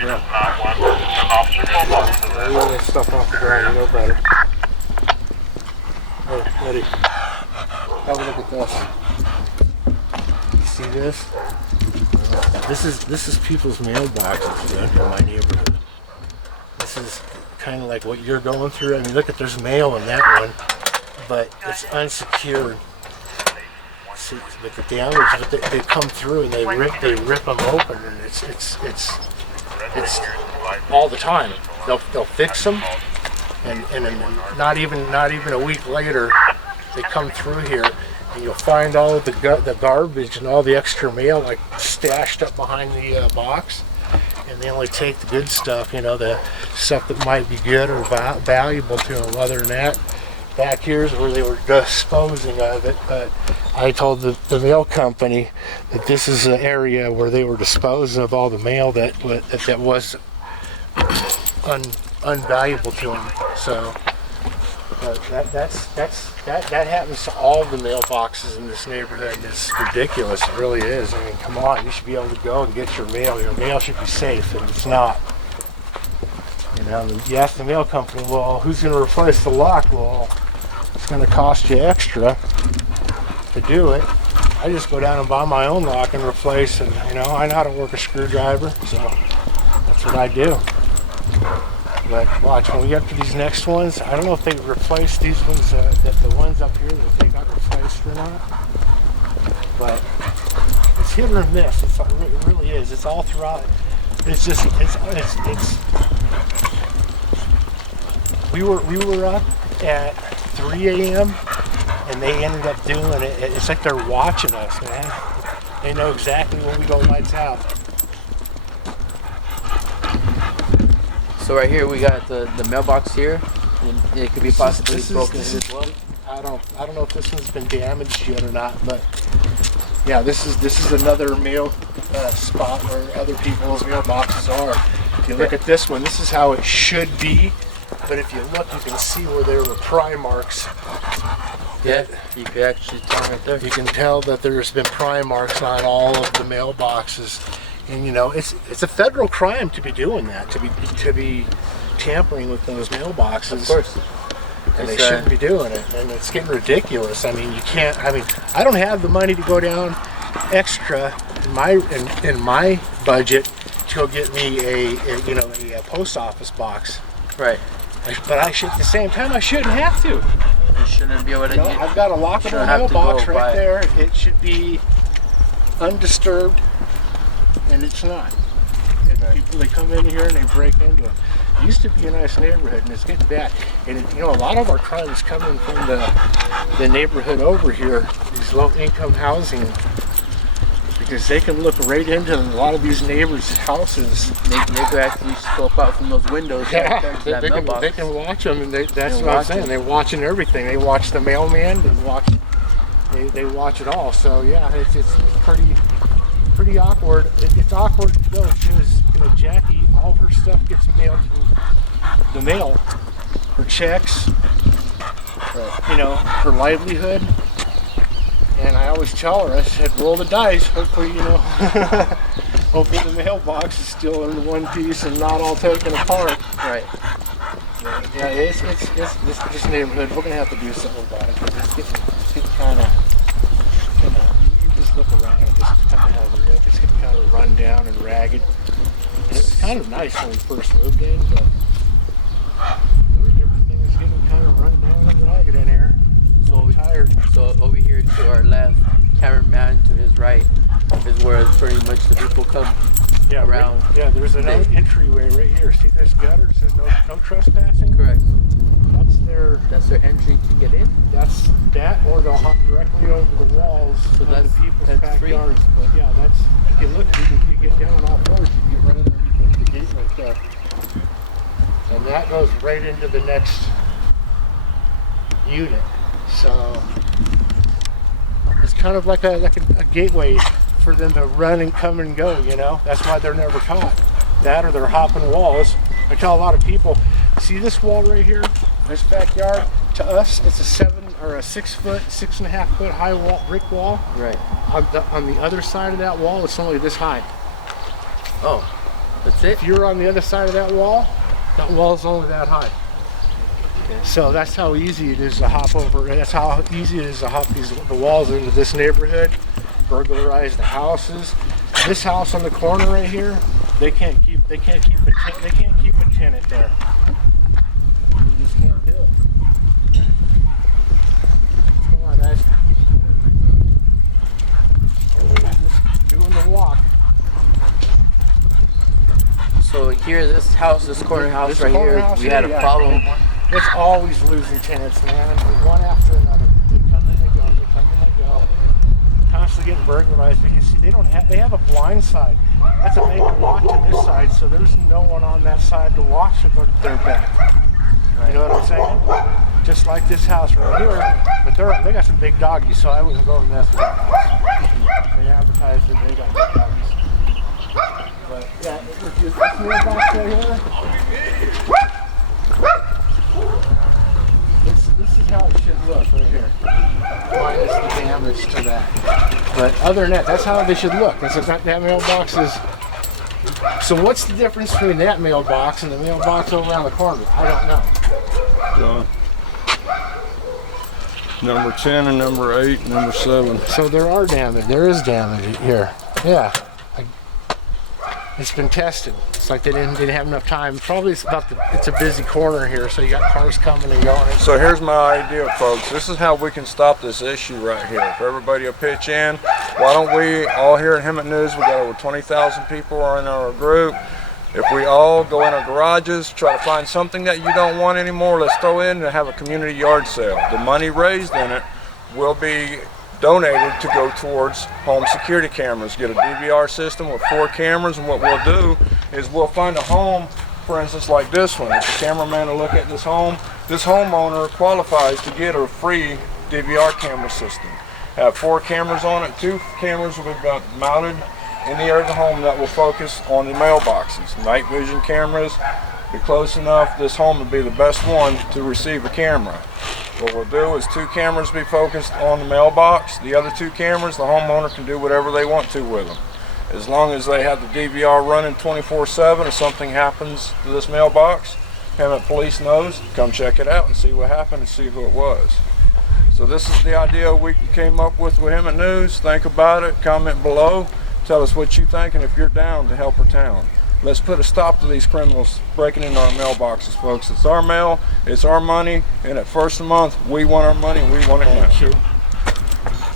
Yeah. You get stuff off the ground, you know better. Hey, Eddie, have a look at this. You see this? This is people's mailboxes in my neighborhood. This is kind of like what you're going through. I mean, look at there's mail in that one, but it's unsecured. See, but the damage, but they come through and they rip them open, and it's all the time. They'll fix them, and then not even a week later, they come through here, and you'll find all of the garbage and all the extra mail like stashed up behind the box, and they only take the good stuff, you know, the stuff that might be good or valuable to them. Other than that, back here's where they were disposing of it, but I told the mail company that this is an area where they were disposing of all the mail that was unvaluable to them. So that happens to all the mailboxes in this neighborhood, and it's ridiculous. It really is. I mean, come on, you should be able to go and get your mail. Your mail should be safe, and it's not. You know, you ask the mail company, well, who's going to replace the lock? Well, it's going to cost you extra to do it. I just go down and buy my own lock and replace, and you know, I know how to work a screwdriver, so that's what I do. But watch, when we get to these next ones, I don't know if they replaced these ones, the ones up here, if they got replaced or not. But it's hit or miss. It really is. It's all throughout. It's just, it's. We were up at 3 a.m. and they ended up doing it. It's like they're watching us, man. They know exactly when we go lights out. So right here we got the mailbox here. And it could be possibly broken as well. I don't know if this one's been damaged yet or not, but yeah, this is another mail spot where other people's mailboxes are. If you look at this one, this is how it should be. But if you look, you can see where there were pry marks. Yeah, you can actually tell right there. You can tell that there's been pry marks on all of the mailboxes. And you know, it's a federal crime to be doing that, to be tampering with those mailboxes. Of course. And they shouldn't be doing it. And it's getting ridiculous. I mean, you can't. I mean, I don't have the money to go down extra in my budget to go get me a post office box. Right. But I should, at the same time, I shouldn't have to. You shouldn't be able to. I've got a lockable mailbox right there. It should be undisturbed, and it's not. People, they come in here and they break into it. It used to be a nice neighborhood, and it's getting bad. And you know, a lot of our crime is coming from the neighborhood over here, these low-income housing, because they can look right into a lot of these neighbors' houses. They could actually scope out from those windows. Yeah, they can watch them, and that's what I'm saying. They're watching everything. They watch the mailman. They watch it all. So yeah, it's pretty awkward. It's awkward though because Jackie, all of her stuff gets mailed to the mail, her checks, her livelihood. And I always tell her, I said, roll the dice. Hopefully, hopefully the mailbox is still in one piece and not all taken apart. Right. Yeah, it's this neighborhood. We're gonna have to do something about it because it's getting kind of, you just look around and just kind of have a look. It's getting kind of run down and ragged. And it was kind of nice when we first moved in, but everything is getting kind of run down and ragged in here. So over here to our left, cameraman to his right, is where pretty much the people come around. Right, yeah, there's an entryway right here. See this gutter? It says no trespassing? Correct. That's their entry to get in? That's that, or they'll hop directly over the walls of the people's backyards. But yeah, that's, if you look, you get down all fours, you get right underneath the gate right there. And that goes right into the next unit. So it's kind of like a gateway for them to run and come and go, That's why they're never caught. That or they're hopping walls. I tell a lot of people, see this wall right here, this backyard, to us it's a 6.5 foot high wall, brick wall. Right. On the other side of that wall, it's only this high. Oh. That's it? If you're on the other side of that wall's only that high. So that's how easy it is to hop over. That's how easy it is to hop the walls into this neighborhood, burglarize the houses. This house on the corner right here, they can't keep a tenant there. You just can't do it. Come on, guys. Just doing the walk. So here, this corner house This right corner here, house we had a yeah. problem. It's always losing tenants, man. One after another. They come and they go. They come and they go. Constantly getting burglarized because see, they have a blind side. That's a big lot to this side, so there's no one on that side to watch their back. You know what I'm saying? Just like this house right here, but they got some big doggies, so I wouldn't go and mess with that house. They advertise that they got big doggies. But yeah, if you this mailbox right here. This is how it should look right here. Minus the damage to that. But other than that, that's how they should look. That mailbox is. So what's the difference between that mailbox and the mailbox over around the corner? I don't know. John. Number 10 and number 8 and number 7. So there is damage here. Yeah. It's been tested. It's like they didn't have enough time. Probably it's a busy corner here, so you got cars coming and going. So here's my idea, folks. This is how we can stop this issue right here. If everybody will pitch in, why don't we all here at Hemet News, we got over 20,000 people are in our group. If we all go in our garages, try to find something that you don't want anymore, let's throw in and have a community yard sale. The money raised in it will be donated to go towards home security cameras. Get a DVR system with 4 cameras, and what we'll do is we'll find a home, for instance, like this one. If the cameraman will look at this homeowner qualifies to get a free DVR camera system. Have 4 cameras on it. 2 cameras will be mounted in the area of the home that will focus on the mailboxes. Night vision cameras, be close enough, this home would be the best one to receive a camera. What we'll do is 2 cameras be focused on the mailbox. The other 2 cameras, the homeowner can do whatever they want to with them. As long as they have the DVR running 24/7, if something happens to this mailbox, Hemet Police knows, come check it out and see what happened and see who it was. So this is the idea we came up with Hemet News. Think about it, comment below, tell us what you think, and if you're down to help our town. Let's put a stop to these criminals breaking into our mailboxes, folks. It's our mail, it's our money, and at first of the month, we want our money, we want it now.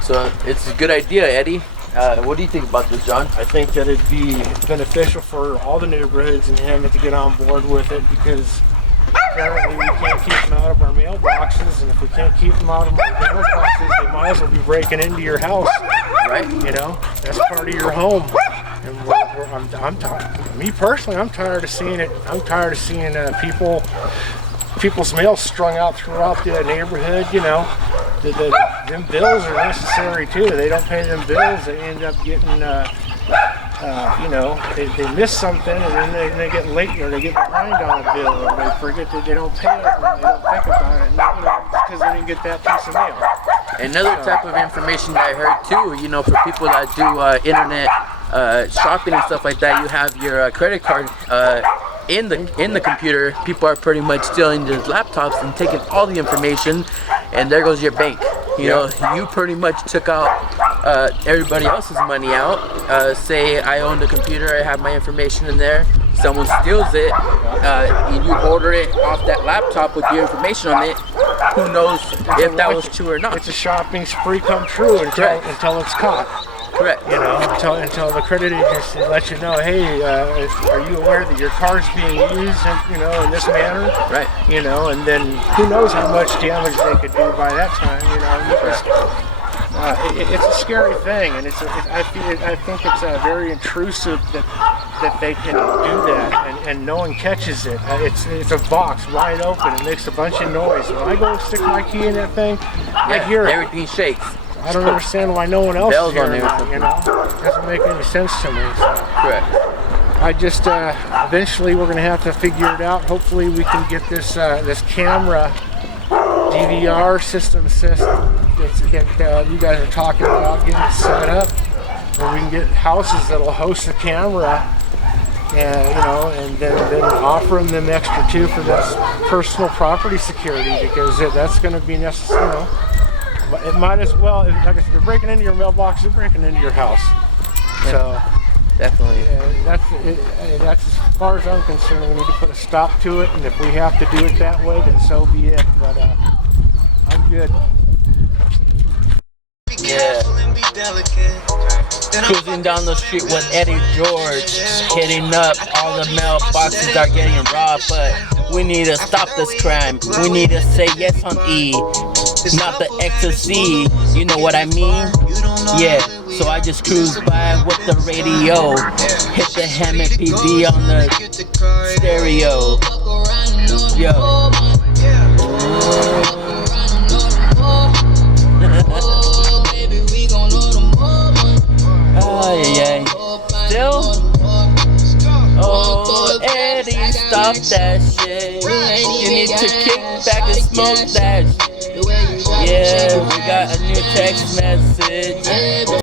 So it's a good idea, Eddie. What do you think about this, John? I think that it'd be beneficial for all the neighborhoods in Hemet to get on board with it because apparently we can't keep them out of our mailboxes, and if we can't keep them out of our mailboxes, they might as well be breaking into your house. Right. You know, that's part of your home. And me personally, I'm tired of seeing it. I'm tired of seeing people's mail strung out throughout the neighborhood. You know, them bills are necessary too. They don't pay them bills, they end up getting, you know, they miss something and then they get late or they get behind on a bill or they forget that they don't pay it and they don't think about it, and, you know, because they didn't get that piece of mail. Another type of information that I heard too, you know, for people that do internet shopping and stuff like that, you have your credit card in the computer. People are pretty much stealing these laptops and taking all the information, and there goes your bank. You know, you pretty much took out everybody else's money out. Say I own the computer, I have my information in there. Someone steals it, and you order it off that laptop with your information on it. Who knows if that was true or not? It's a shopping spree come true until it's caught. Correct. You know, until the credit agency lets you know, hey, are you aware that your card's being used, in this manner? Right. You know, and then who knows how much damage they could do by that time. You know, it's a scary thing, and I think it's very intrusive that they can do that, and no one catches it. It's a box wide open. It makes a bunch of noise. When I go stick my key in that thing, I hear it. Everything shakes. I don't understand why no one else Bells is hearing on there. it, you know? It doesn't make any sense to me. So. Correct. I just, eventually we're going to have to figure it out. Hopefully we can get this camera DVR system that you guys are talking about getting set up, where we can get houses that'll host the camera and and then offering them extra too for that personal property security, because that's going to be necessary. It might as well, like I said, they're breaking into your mailbox, they're breaking into your house. So Definitely. that's as far as I'm concerned. We need to put a stop to it, and if we have to do it that way, then so be it. But I'm good. Yeah. Cruising down the street with Eddie George, hitting up all the mailboxes are getting robbed, but we need to stop this crime. We need to say yes on E, not the X or C. You know what I mean? Yeah. So I just cruise by with the radio, hit the Hammond PD on the stereo. Yo. Oh yeah. Still? Oh, Eddie, stop that shit. You need to kick back and smoke that shit. Yeah, we got a new text message.